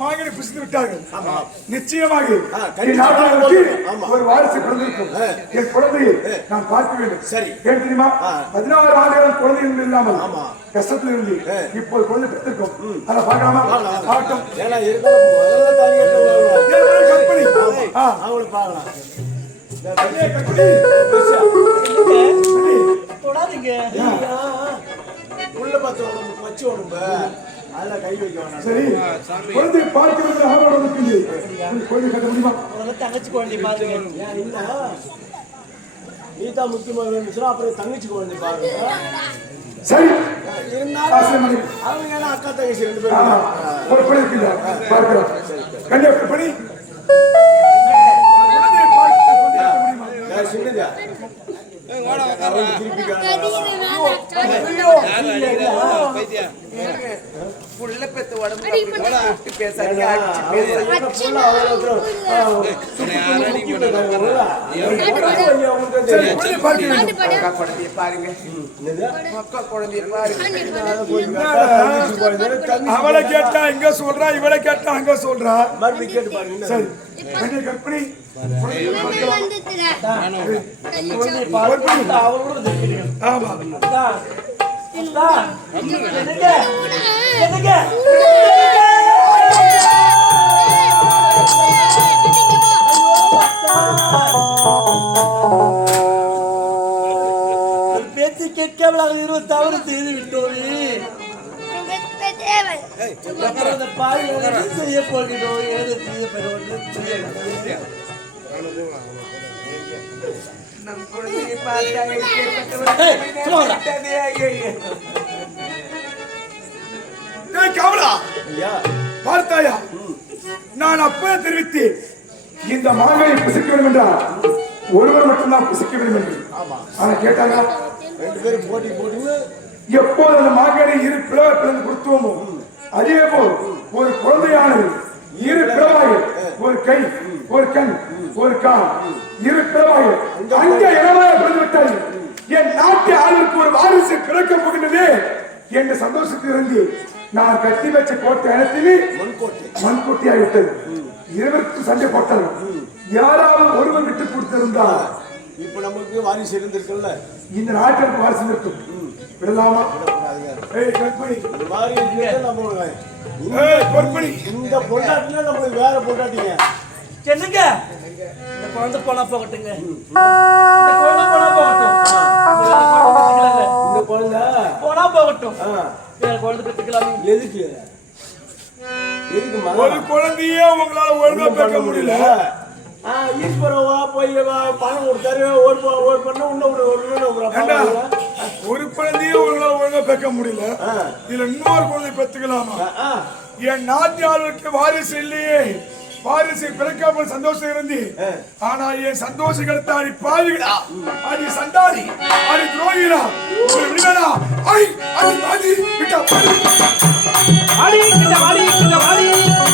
மகனை புசித்து விட்டார்கள் நிச்சயமாக ஆ, என் ஆமா. ஒரு வாரிசு பிறந்திருக்கும் என் குழந்தையை நான் பார்க்க வேண்டும் சரி. ஏன் தெரியுமா பதினாறு ஆண்டுகள் குழந்தை இல்லாமல் ஆமா. கஷ்டத்தில் இருந்து. இப்போது குழந்தை பெற்றிருக்கும் அதை பார்க்கலாமா. பார்க்கட்டும். ஏன்னா இருந்தாலும் முதல்ல தாலி கட்டுறவங்க. ஏன் ஒரே கற்பனை ஆ, அவங்கள பார்க்கலாம். தொடாதீங்க. உள்ள பார்த்து உடம்பு வச்சு உடம்பு அதுல கை வைக்க வேணாம். சரி. குழந்தை பார்க்க வேண்டும் ஆவல் இருக்குது குழந்தை கட்ட முடியுமா? முதல்ல தங்கச்சி குழந்தை பாருங்க. ஏன் இல்ல. நீ தான் முக்கியமா வேணுச்சுன்னா அப்புறம் தங்கச்சி குழந்தை பாருங்க. சரி. இருந்தாலும். அவங்க ஏன்னா அக்கா தங்கச்சி ரெண்டு பேரும் ஒரு பணி இருக்குல்ல? பணி திருப்பி புள்ள பெத்த உடம்பு பேசாதீங்க அவளை கேட்டா இங்க சொல்றா இவளை கேட்டா அங்க சொல்றா. மறுபடியும் கேட்டு பாருங்க சரி. கற்பனை. ஆமா. பேச்சு கேட்காமல் இருபது தவறு செய்து விட்டோமே செய்ய போகிறோம் ஏது செய்ய போகிறோம் நம் குழந்தையை பார்த்தாயா நான் அப்பவே தெரிவித்தேன் இந்த மாங்காயை புசிக்க வேண்டும் என்றால் ஒருவர் மட்டும்தான் புசிக்க வேண்டும் என்று ஆனா கேட்டாங்க ரெண்டு பேரும் போட்டி போட்டுன்னு எப்போது அந்த மாங்கனி இரு பிளவை பிளந்து கொடுத்தோமோ அதே போல் ஒரு குழந்தையானது இரு பிளவாக ஒரு கை ஒரு கண் ஒரு கால் இரு பிளவாக அங்க இடமாக பிறந்து விட்டார்கள் என் நாட்டு ஆளுக்கு ஒரு வாரிசு பிறக்க போகின்றது என்ற சந்தோஷத்தில் இருந்து நான் கட்டி வச்ச கோட்டை அனைத்துமே மண்கோட்டை. மண்கொட்டியாகி விட்டது இருவருக்கும் சண்டை போட்டார்கள் யாராவது ஒருவர் விட்டு கொடுத்திருந்தால் இப்ப நமக்கு வாரிசு இருந்திருக்குல்ல? இந்த நாட்டிற்கு வாரிசு இருக்கும். விடலாமா? இந்த பொண்டாட்டினா நம்மளுக்கு வேற பொண்டாட்டிங்க. என்னங்க? இந்த குழந்தை போனா போகட்டுங்க. இந்த குழந்தை போனா போகட்டும். இந்த குழந்தை பெத்துக்கலாங்க. இந்த குழந்தை? போனா போகட்டும். வேற குழந்தை பெற்றுக்கலாம் எதுக்கு? ஒரு குழந்தையே உங்களால ஒழுங்கா பேக்க முடியல. ஈஸ்வரவா போய் பணம் கொடுத்தாரு ஒரு ஒரு பண்ண ஒரு குழந்தையே உங்களால ஒழுங்கா பேக்க முடியல. இதுல இன்னொரு குழந்தை ஆ. என் நாட்டு ஆளுக்கு வாரிசு இல்லையே. வாரிசு பிறக்காமல் சந்தோஷம் இருந்து ஆனா என் சந்தோஷம் கெடுத்த அடி பாவிகளா? அடி சண்டாடி அடி துரோகிகளா? விடுவேனா? ஐ அடி பாதி விட்டா பாதி. வாடி கிட்ட வாடி கிட்ட வாடி ரத்தா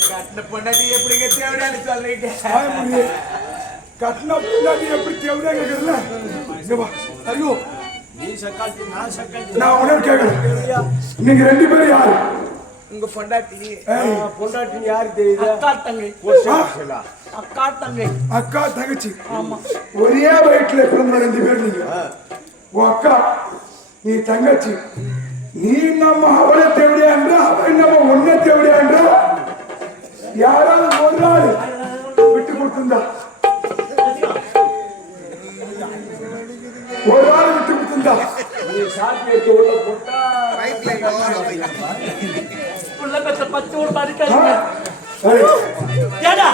பொண்டாட்டி எப்படிங்க தேவையான சொல்லிட்டு வாய் முடி கட்டின பொண்டாட்டி எப்படி கேக்குறல? வா. ஐயோ. நீ சக்காத்தி நான் சக்காத்தி நான் உடனே கேக்குறேன். நீங்க ரெண்டு பேரும் யாரு? உங்க பொண்டாட்டி. பொண்டாட்டி யாருக்கு தெரியுது? அக்கா தங்கை. அக்கா தங்கை. அக்கா தங்கச்சி. ஒரே வயிற்றுல பிறந்த ரெண்டு பேர் நீங்க. உன் அக்கா நீ தங்கச்சி. நீ நம்ம அவளை தேவடியா என்றா அவள் நம்ம தேவடியா என்றா யாராவது ஒரு நாள் விட்டு கொடுத்திருந்தா. ஒரு ஆள் விட்டு கொடுத்திருந்தா. நீ சாத்தி எடுத்து உள்ள போட்டா பச்சை ஏடா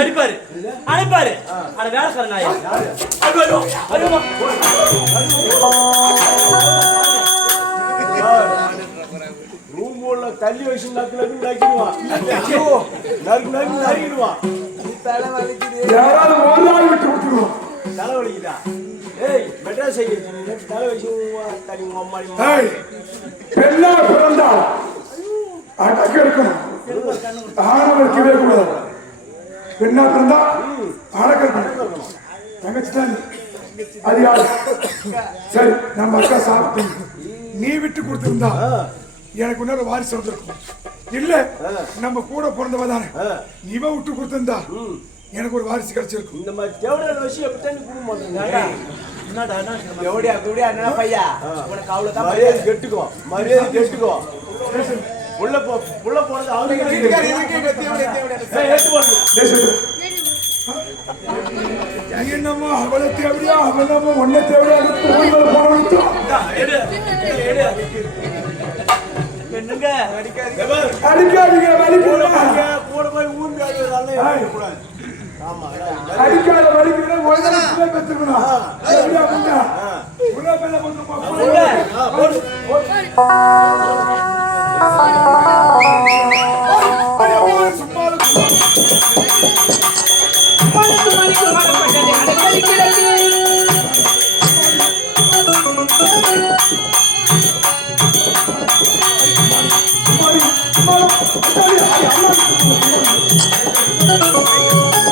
அடிப்பாரு. அடிப்பாரு. அட வேலைக்கார நாயா ஐயோ ஐயோ தள்ளி வச்சு நக்கு நக்கு நக்கிடுவான் நறுக்கு நறுக்கு நறுக்கிடுவான் தலை வலிக்குது யாராவது ஒரு நாள் விட்டு கொடுத்துருவோம். தலை வலிக்குதா? ஏய் மெட்ராஸ் ஐயா தலை வச்சு தனி அம்மாடி ஏய், பெண்ணா பிறந்தால் அடக்க இருக்கணும் ஆணவம் இருக்கவே கூடாது. பெண்ணா பிறந்தா அடக்க இருக்கணும் தங்கச்சி தான் நீ. அது யாரு? சரி நம்ம அக்கா சாப்பிட்டு நீ விட்டு கொடுத்திருந்தா எனக்கு இன்னொரு வாரிசு வந்திருக்கும். இல்ல நம்ம கூட பிறந்தவ தானே. இவ விட்டு கொடுத்திருந்தா எனக்கு ஒரு வாரிசு கிடைச்சிருக்கும். இந்த மாதிரி தேவையான விஷயம் எப்படி நீ கொடுக்க மாட்டேங்க என்னடா என்ன சொல்ற? எப்படியா எப்படியா என்ன பையா? உனக்கு அவ்வளவுதான் மரியாதை கெட்டுக்கோ மரியாதை கெட்டுக்கோ. உள்ள போ உள்ள போனது அவனுக்கு என்னமோ அவளை தேவையா அவன் நம்ம ஒன்ன தேவையா போனோம் என்னங்க அடிக்காதீங்க வலிக்குதா கூட போய் ஆடுவதால ஏய். கூடாது ஆமா அடிக்காத பெத்துக்கணும் எப்படியா உள்ள கொண்டு சும்மா மணிக்கு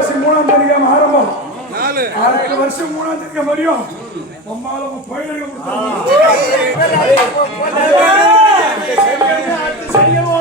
புரட்டாசி மூணாம் தேதிக்காம ஆரம்பம். அடுத்த வருஷம் மூணாம் தேதிக்கு மதியம் உம்மால உங்க பயிர்கள் கொடுத்தாங்க சரியாக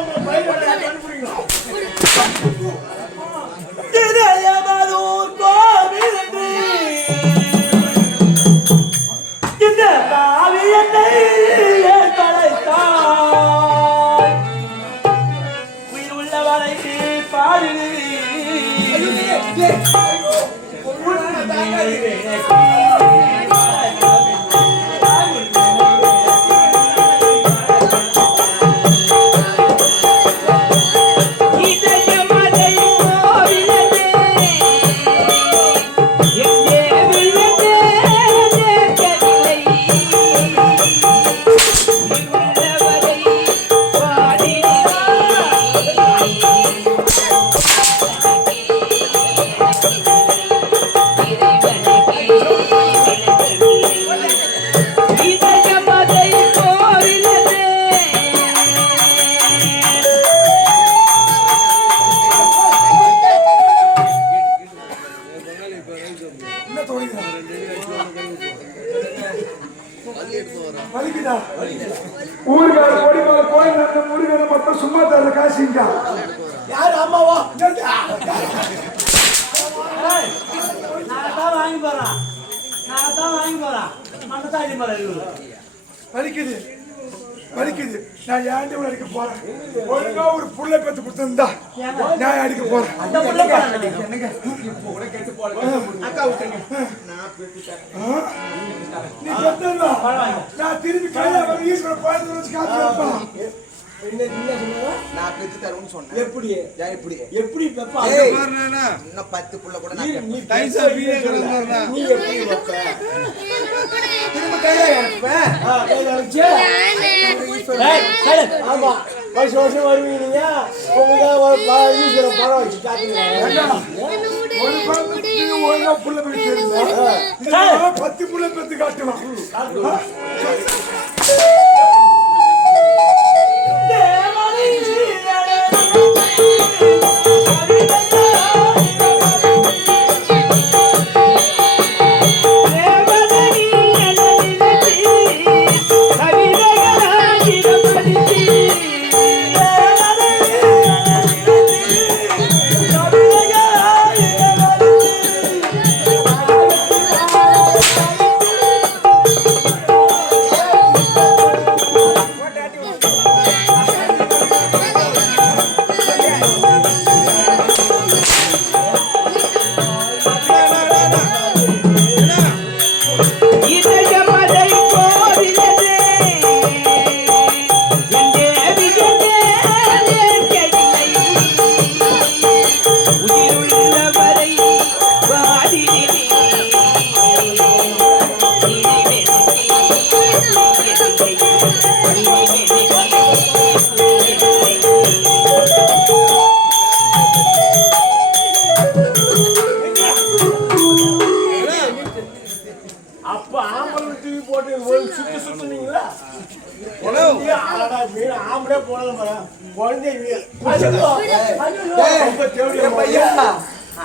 நான் ஏன்டி உன்னை அடிக்க போறேன்? ஒழுங்கா ஒரு புள்ள பெத்து கொடுத்திருந்தா நான் அடிக்க போறேன்? அந்த புள்ள போறாங்க ஆ? நீ நான் திரும்பி கையில ஈஸ்வரன் வச்சு காத்து என்ன என்ன சொன்னா நான் பெத்து தருவேன்னு சொன்னேன் எப்படி ஏன் இப்படி எப்படி பெப்பா ஏய், இன்னும் பத்து புள்ள கூட நான் நீ- நீ எப்படி வைப்ப திரும்ப கையில அனுப்புவேன் ஆ, கையில அனுப்பிச்சு? ஆமா வருஷம் வருஷம் வருவீங்க நீங்க ஒரு ப- ஈஸ்வரன் பழம் வச்சு குழந்தைக்கு ஒழுங்கா புள்ள இதுல பத்து புள்ள காட்டுவான் இதயமதை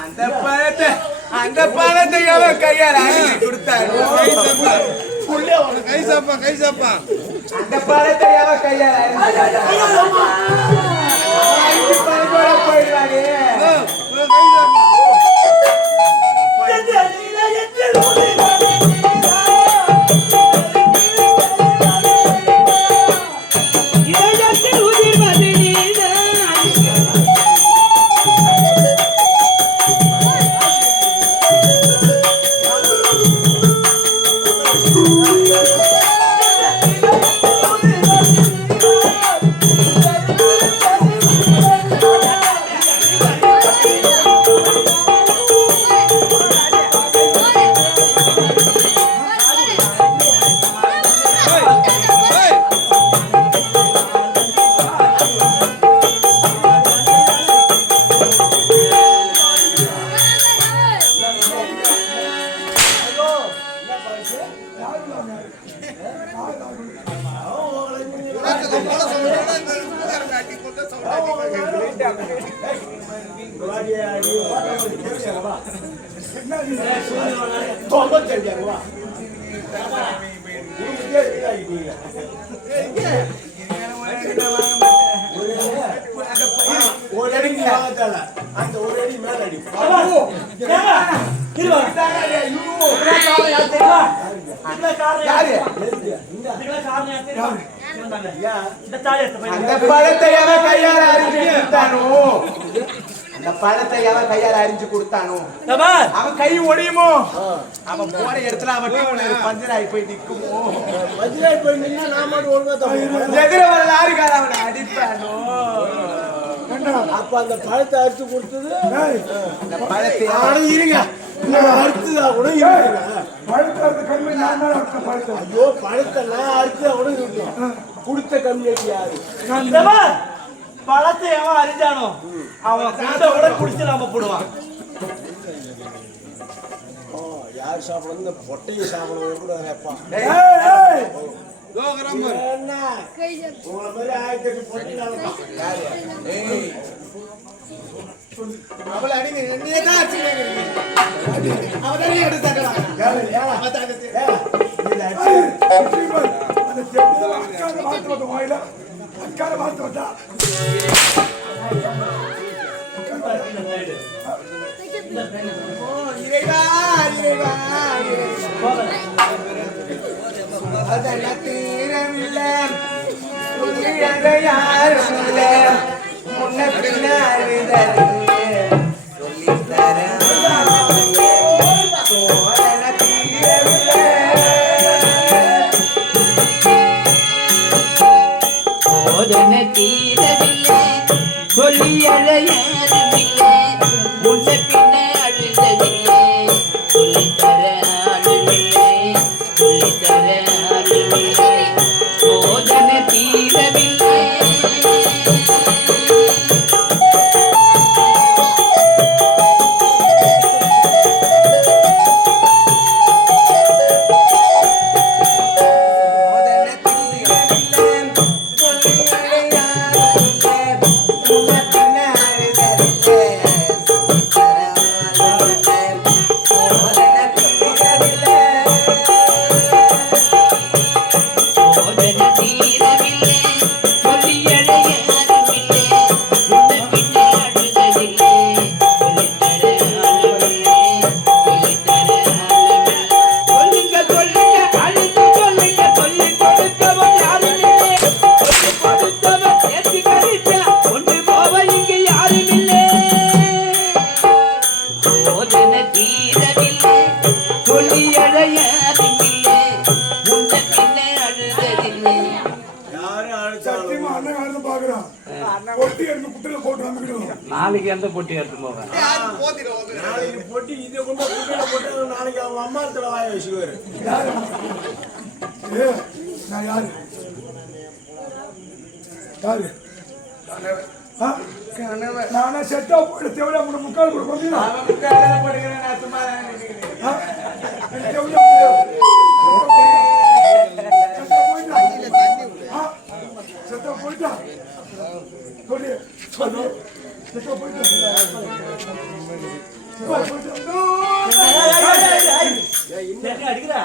அந்த பழத்தை அந்த பழத்தை எவன் கையால கொடுத்தாரு புள்ளே உனக்கு கைசாப்பா கைசாப்பா அந்த பழத்தை எவன் கையால அந்த பழத்தை எவன் கையால அரிஞ்சு கொடுத்தானோ? அந்த பழத்தை எவன் கையால அரிஞ்சு கொடுத்தானோ. அவன் கை ஒடியுமோ? அவன் போற இடத்துல அவன் டீம் பஞ்சராகி போய் நிக்குமோ? மதுரை போய் நின்னா நான் மட்டும் ஒழுங்கா. எதிர வர லாரிக்கார அவனை அடிப்பானோ? அப்ப அந்த பழத்தை அறுத்து கொடுத்தது? அந்த பழத்தை இருங்க. அறுத்துதா கூட பழுத்தறது கம்மி நான் பழுத்தது ஐயோ பழத்தை நான் அறுத்துதா கூட இருக்கும் கொடுத்த கம்யூனிட்டி யாரு. பழத்தை எவன் அறிஞ்சானோ அவன் குண்டை கூட குடிச்சு நாம போடுவான். யார் சாப்பிடணும்? இந்த பொட்டையை சாப்பிடணும். கூட அவளை அடிங்க. என்னையே தான் அடிச்சுக்கிறீங்க அவன் எடுத்தாக்கலாம் அக்கால வார்த்தை வந்த வாயில, அக்கால வந்தா. இறைவா இறைவா அதன தீரமில்லை யாரும் முன்ன சொல்லி அழையாருமில்லை நாளைக்கு எந்த போட்டி எடுத்து போவேன்? நாளைக்கு பொட்டி இதை கொண்டு குட்டையில போட்டு நாளைக்கு அவங்க அம்மா இடத்துல வாய வச்சுக்குவாரு நான் யாரு? யாரு? ஆ? நானே செட்டா போயிட்டு தேவையா முக்கால் கூட கொஞ்சம் சொல்லு சொல்லு. அடிக்கிறா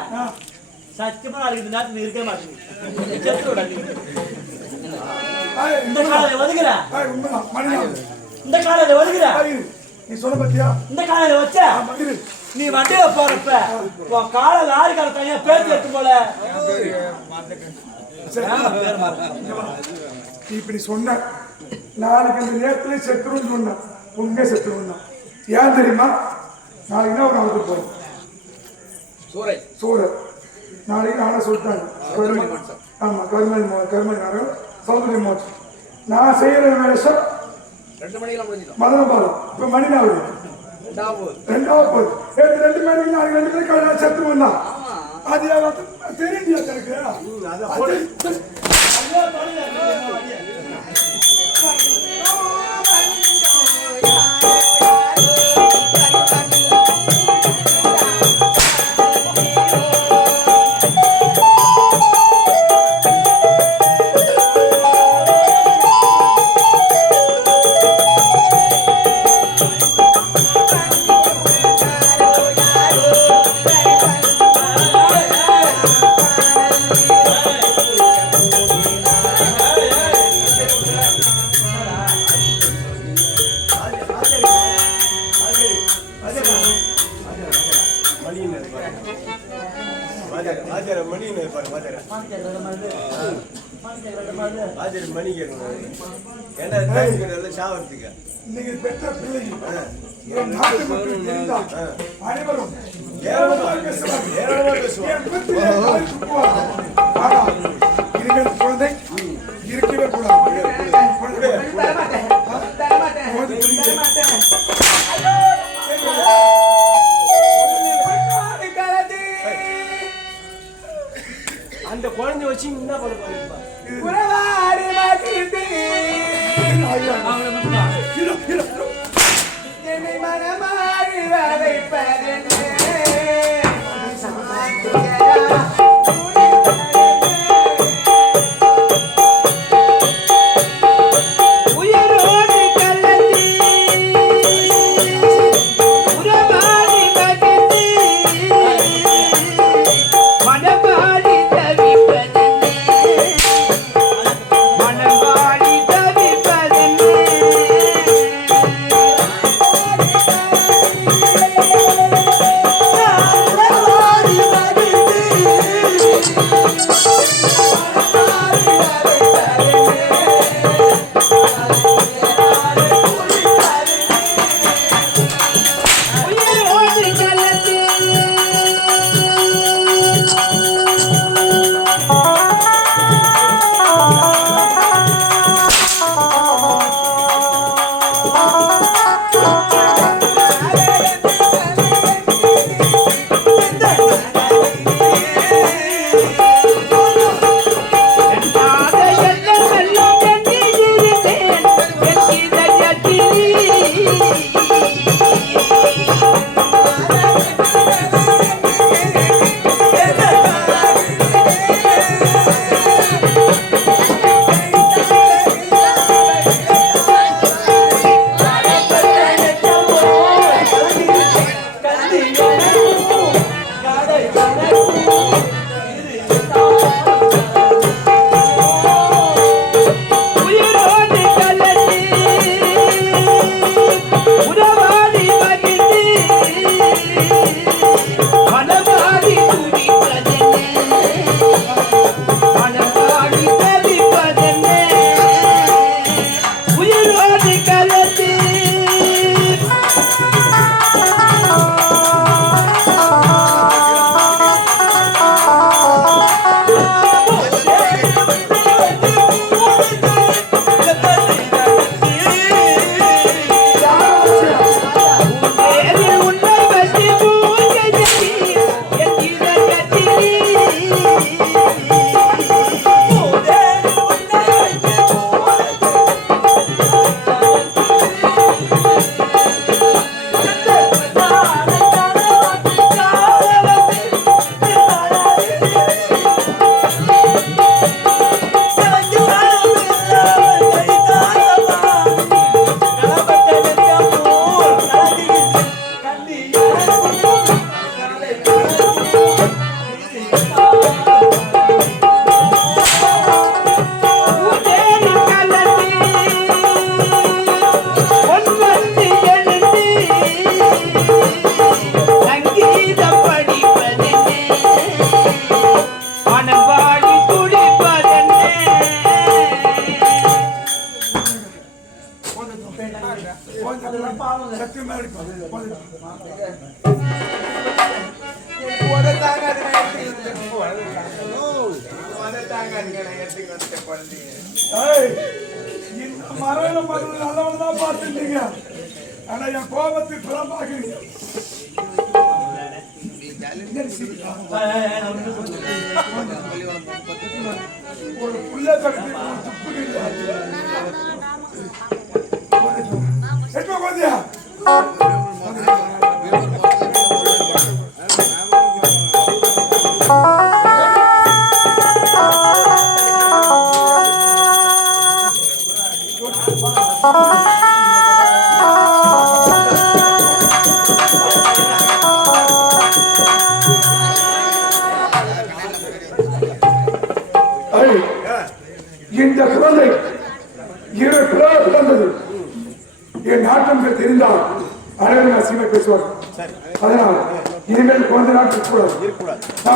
சத்தியமா நாளைக்கு இந்த நேரத்துல மாட்டேங்குது நீ. இந்த காலையில ஒதுக்குற இந்த காலையில ஒதுக்குற நீ சொன்ன பத்தியா இந்த காலையில வச்ச நீ வண்டியில போறப்ப உன் காலை லாரி கால தனியா பேச்சு எடுத்து போல இப்படி சொன்ன நாளைக்கு அந்த நேரத்துல செத்துருன்னு சொன்னேன் உண்மையே செத்துருன்னு? தான் ஏன் தெரியுமா? நாளைக்கு என்ன ஒரு அவருக்கு போறோம்? சூறை. சூழல் நாளைக்கு நானே சொல்லிட்டாங்க. கருமணி. ஆமா கருமணி கருமணி நேரம் சௌந்தரிய மோட்சம் நான் செய்யற வேஷம் ரெண்டு மணிக்கெல்லாம் முடிஞ்சிடும். மதனபாலம் இப்ப மணி நாள் ரெண்டாவது போகுது. நேத்து ரெண்டு மணிக்கு நாளைக்கு ரெண்டு மணிக்கு காலையில செத்து வந்தான் அது எனக்கு நாட்டு மக்கள் தெரிந்தால் அனைவரும் ஏராளமாக பேசுவார்கள் இருக்கிற குழந்தை இருக்கவே கூடாது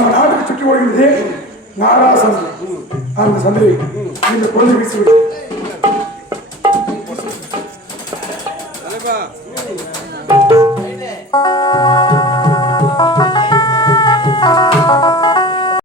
நம்ம நாட்டுக்கு சுற்றி ஓடுகிறது. நாராசனம் அந்த சந்தை இந்த கொள்கை வீசுவது